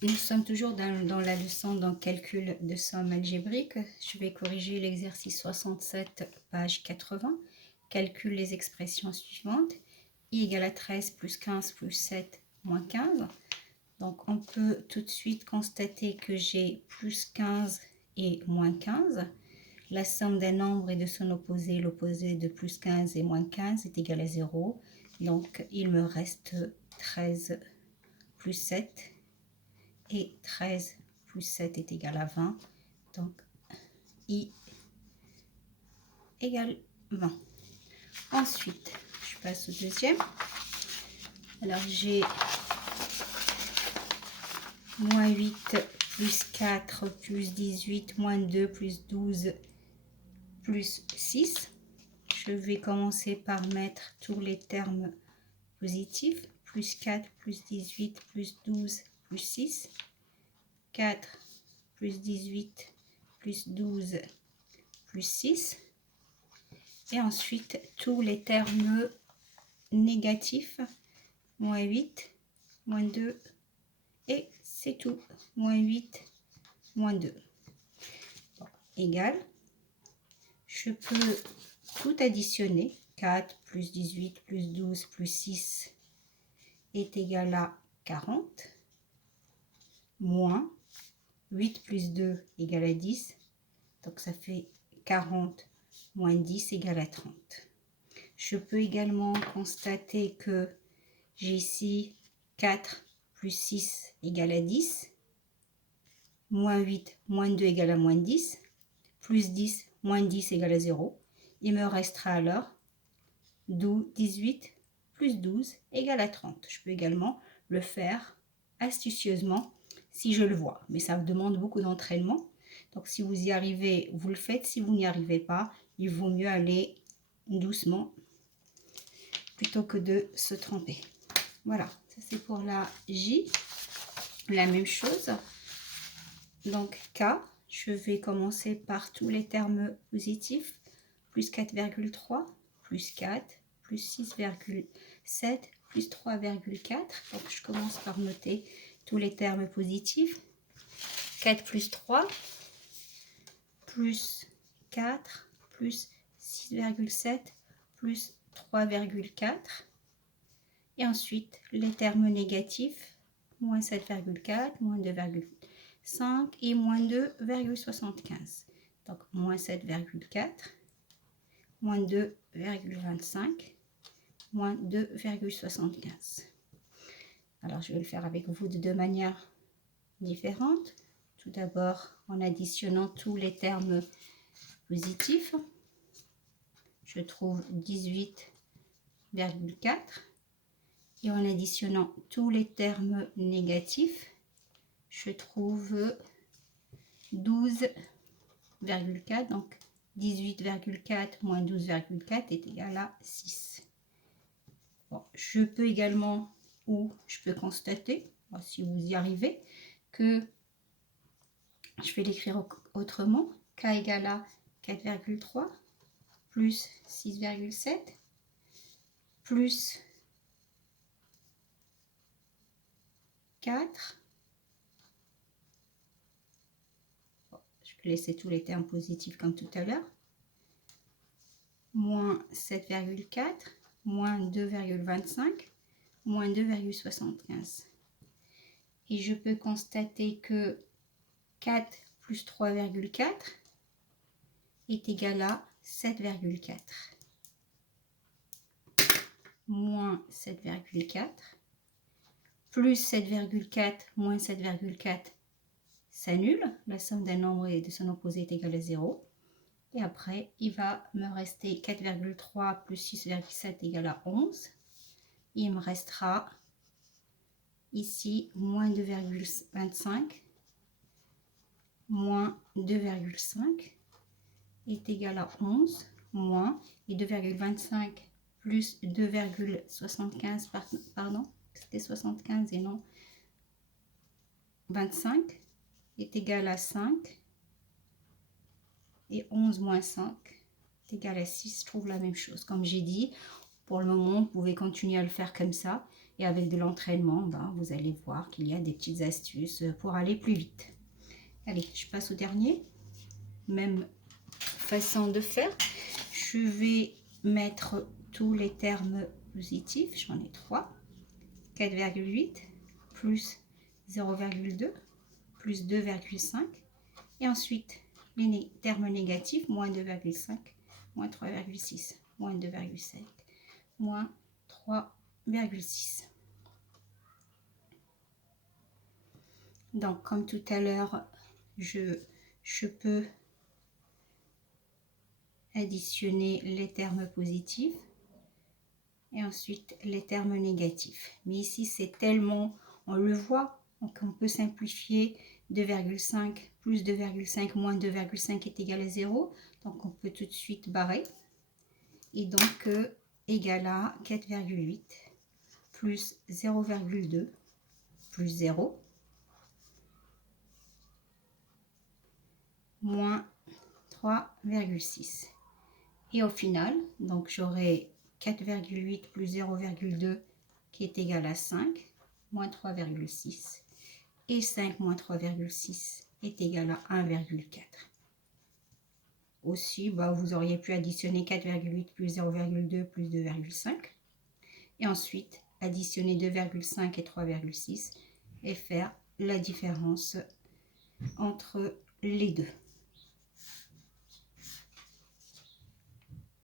Nous sommes toujours dans la leçon dans calcul de somme algébrique. Je vais corriger l'exercice 67, page 80. Calcule les expressions suivantes. I égale à 13 plus 15 plus 7 moins 15. Donc on peut tout de suite constater que j'ai plus 15 et moins 15. La somme d'un nombre et de son opposé, l'opposé de plus 15 et moins 15 est égal à 0. Donc il me reste 13 plus 7. Et 13 plus 7 est égal à 20. Donc, I égale 20. Ensuite, je passe au deuxième. Alors, j'ai moins 8 plus 4 plus 18 moins 2 plus 12 plus 6. Je vais commencer par mettre tous les termes positifs. Plus 4 plus 18 plus 12 plus 6. 4 plus 18 plus 12 plus 6. Et ensuite, tous les termes négatifs, moins 8, moins 2, et c'est tout, moins 8, moins 2. Bon, égal, je peux tout additionner, 4 plus 18 plus 12 plus 6 est égal à 40, moins 8 plus 2 égale à 10, donc ça fait 40 moins 10 égale à 30. Je peux également constater que j'ai ici 4 plus 6 égale à 10, moins 8 moins 2 égale à moins 10, plus 10 moins 10 égale à 0. Il me restera alors 18 plus 12 égale à 30. Je peux également le faire astucieusement si je le vois, mais ça demande beaucoup d'entraînement. Donc si vous y arrivez, vous le faites. Si vous n'y arrivez pas, il vaut mieux aller doucement plutôt que de se tromper. Voilà, ça c'est pour la J. La même chose. Donc K, je vais commencer par tous les termes positifs. Plus 4,3, plus 4, plus 6,7, plus 3,4. Donc je commence par noter tous les termes positifs. 4 plus 3, plus 4, plus 6,7, plus 3,4. Et ensuite, les termes négatifs, moins 7,4, moins 2,5 et moins 2,75. Donc, moins 7,4, moins 2,25, moins 2,75. Alors, je vais le faire avec vous de deux manières différentes. Tout d'abord, en additionnant tous les termes positifs, je trouve 18,4. Et en additionnant tous les termes négatifs, je trouve 12,4. Donc 18,4 moins 12,4 est égal à 6. Bon, je peux également, ou je peux constater, si vous y arrivez, que je vais l'écrire autrement. K égale à 4,3 plus 6,7 plus 4. Je vais laisser tous les termes positifs comme tout à l'heure. Moins 7,4, moins 2,25, moins 2,75. Et je peux constater que 4 plus 3,4 est égal à 7,4. Moins 7,4, plus 7,4, moins 7,4 s'annule. La somme d'un nombre et de son opposé est égale à 0. Et après, il va me rester 4,3 plus 6,7 égale à 11. Il me restera ici moins 2,25 moins 2,5 est égal à 11, moins, et 2,25 plus 2,75, pardon, c'était 75 et non 25, est égal à 5, et 11 moins 5 est égal à 6. Je trouve la même chose. Comme j'ai dit, pour le moment, vous pouvez continuer à le faire comme ça. Et avec de l'entraînement, ben, vous allez voir qu'il y a des petites astuces pour aller plus vite. Allez, je passe au dernier. Même façon de faire. Je vais mettre tous les termes positifs. J'en ai 3. 4,8 plus 0,2 plus 2,5. Et ensuite, les termes négatifs, moins 2,5, moins 3,6, moins 2,7, moins 3,6. Donc, comme tout à l'heure, je peux additionner les termes positifs et ensuite les termes négatifs. Mais ici, c'est tellement, on le voit, donc on peut simplifier 2,5 plus 2,5 moins 2,5 est égal à 0. Donc, on peut tout de suite barrer. Et donc, égal à 4,8 plus 0,2 plus 0 moins 3,6. Et au final, donc j'aurai 4,8 plus 0,2 qui est égal à 5, moins 3,6. Et 5 moins 3,6 est égal à 1,4. Aussi, bah, vous auriez pu additionner 4,8 plus 0,2 plus 2,5. Et ensuite, additionner 2,5 et 3,6 et faire la différence entre les deux.